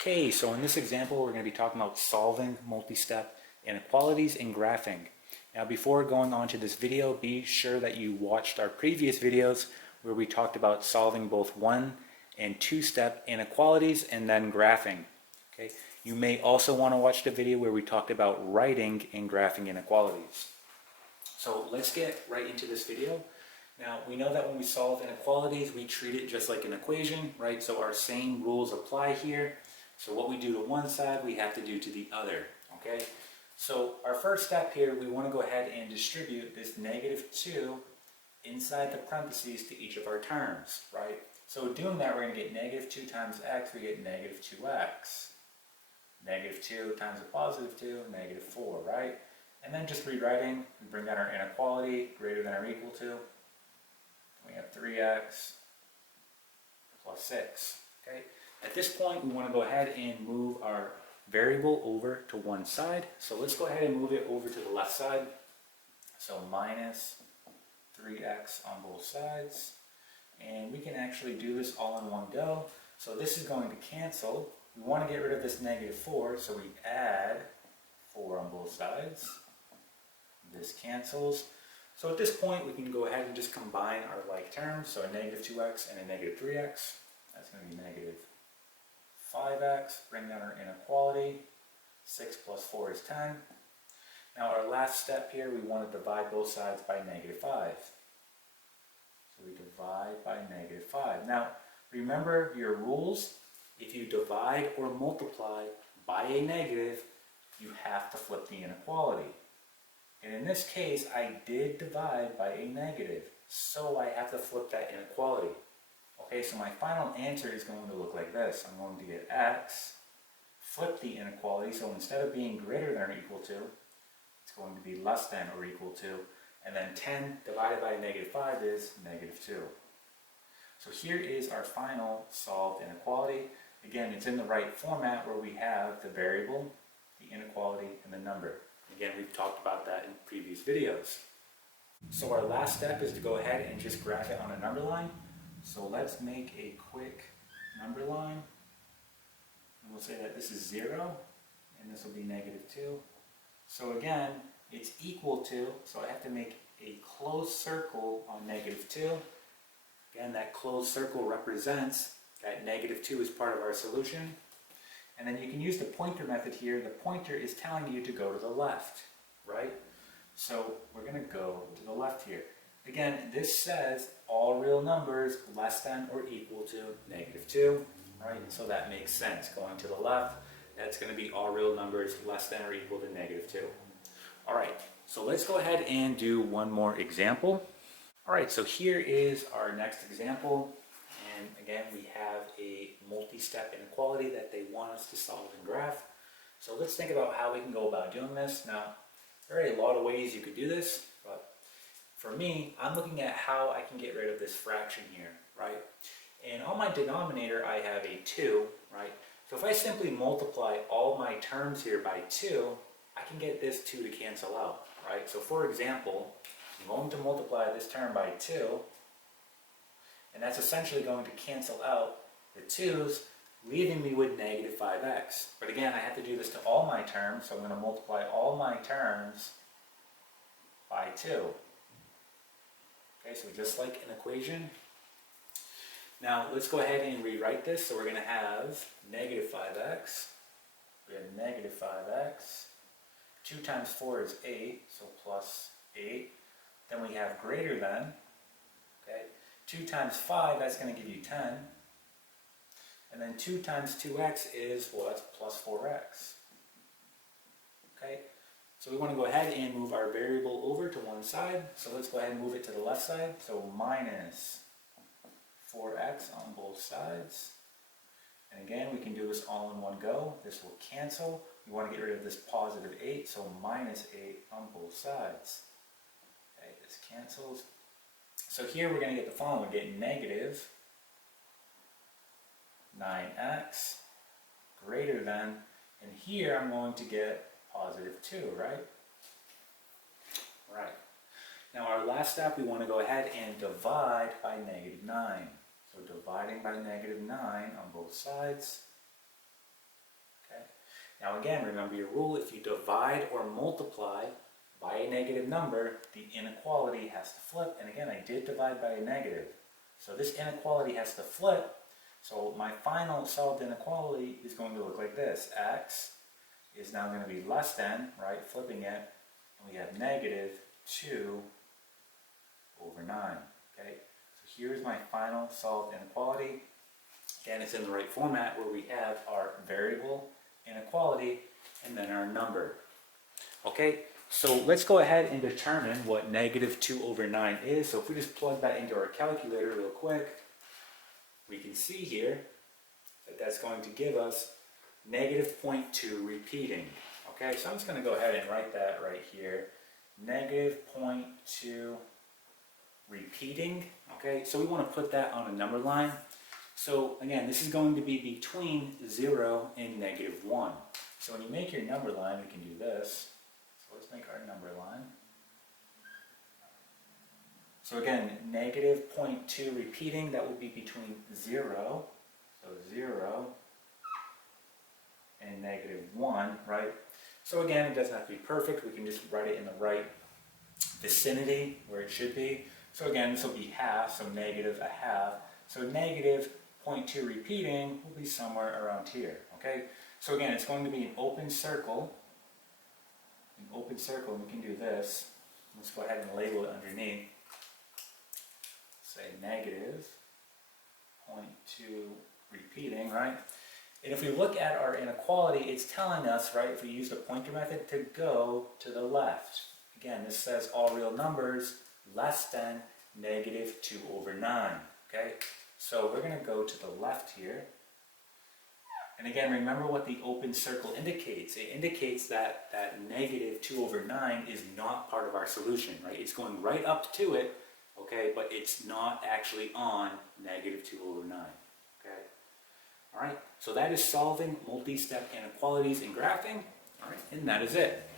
Okay, so in this example, we're going to be talking about solving multi-step inequalities in graphing. Now, before going on to this video, be sure that you watched our previous videos where we talked about solving both one and two-step inequalities and then graphing. Okay, you may also want to watch the video where we talked about writing and graphing inequalities. So let's get right into this video. Now, we know that when we solve inequalities, we treat it just like an equation, right? So our same rules apply here. So what we do to one side, we have to do to the other, okay? So our first step here, we want to go ahead and distribute this -2 inside the parentheses to each of our terms, right? So doing that, we're going to get -2 times x, we get -2x. -2 times a +2, -4, right? And then just rewriting, we bring down our inequality, greater than or equal to. We have 3x plus 6, okay? At this point, we want to go ahead and move our variable over to one side. So let's go ahead and move it over to the left side. So minus 3x on both sides. And we can actually do this all in one go. So this is going to cancel. We want to get rid of this -4, so we add 4 on both sides. This cancels. So at this point, we can go ahead and just combine our like terms. So a -2x and a -3x. That's going to be -5x. Bring down our inequality. 6 plus 4 is 10. Now our last step here, we want to divide both sides by -5. So we divide by -5. Now remember your rules. If you divide or multiply by a negative, you have to flip the inequality. And in this case, I did divide by a negative, so I have to flip that inequality. Okay, so my final answer is going to look like this. I'm going to get x, flip the inequality, so instead of being greater than or equal to, it's going to be less than or equal to, and then 10 divided by -5 is -2. So here is our final solved inequality. Again, it's in the right format where we have the variable, the inequality, and the number. Again, we've talked about that in previous videos. So our last step is to go ahead and just graph it on a number line. So let's make a quick number line. And we'll say that this is 0, and this will be -2. So again, it's equal to, so I have to make a closed circle on -2. Again, that closed circle represents that -2 is part of our solution. And then you can use the pointer method here. The pointer is telling you to go to the left, right? So we're going to go to the left here. Again, this says all real numbers less than or equal to -2, right? So that makes sense. Going to the left, that's going to be all real numbers less than or equal to -2. All right, so let's go ahead and do one more example. All right, so here is our next example. And again, we have a multi-step inequality that they want us to solve and graph. So let's think about how we can go about doing this. Now, there are a lot of ways you could do this, but for me, I'm looking at how I can get rid of this fraction here, right? And on my denominator, I have a 2, right? So if I simply multiply all my terms here by 2, I can get this 2 to cancel out, right? So for example, I'm going to multiply this term by 2, and that's essentially going to cancel out the 2's, leaving me with -5x. But again, I have to do this to all my terms, so I'm going to multiply all my terms by 2. Okay, so just like an equation. Now, let's go ahead and rewrite this. So we're going to have -5x. We have -5x. 2 times 4 is 8, so plus 8. Then we have greater than, okay? 2 times 5, that's going to give you 10. And then 2 times 2x is, well, that's plus 4x. Okay, so we want to go ahead and move our variable over to one side. So let's go ahead and move it to the left side. So minus 4x on both sides. And again, we can do this all in one go. This will cancel. We want to get rid of this +8, so -8 on both sides. Okay, this cancels. So here we're going to get the following. We're getting -9x greater than, and here I'm going to get +2, right? Right. Now our last step, we want to go ahead and divide by -9. So dividing by -9 on both sides. Now again, remember your rule, if you divide or multiply by a negative number, the inequality has to flip. And again, I did divide by a negative. So this inequality has to flip. So my final solved inequality is going to look like this. X is now going to be less than, right, flipping it, and we have negative 2 over 9. Okay, so here's my final solved inequality. Again, it's in the right format where we have our variable inequality and then our number. Okay, so let's go ahead and determine what negative 2 over 9 is. So if we just plug that into our calculator real quick, we can see here that that's going to give us negative 0.2 repeating. Okay, so I'm just going to go ahead and write that right here. Negative 0.2 repeating. Okay, so we want to put that on a number line. So again, this is going to be between 0 and negative 1. So when you make your number line, we can do this. So let's make our number line. So again, negative 0.2 repeating, that would be between 0, so 0 and negative 1, right? So again, it doesn't have to be perfect. We can just write it in the right vicinity where it should be. So again, this will be half, so negative a half. So negative 0.2 repeating will be somewhere around here, okay? So again, it's going to be an open circle. An open circle, and we can do this. Let's go ahead and label it underneath. Say negative 0.2 repeating, right? And if we look at our inequality, it's telling us, right, if we use the pointer method, to go to the left. Again, this says all real numbers less than negative 2 over 9, okay? So we're going to go to the left here. And again, remember what the open circle indicates. It indicates that negative 2 over 9 is not part of our solution, right? It's going right up to it, okay, but it's not actually on negative 2 over 9, okay? All right, so that is solving multi-step inequalities in graphing, all right, and that is it.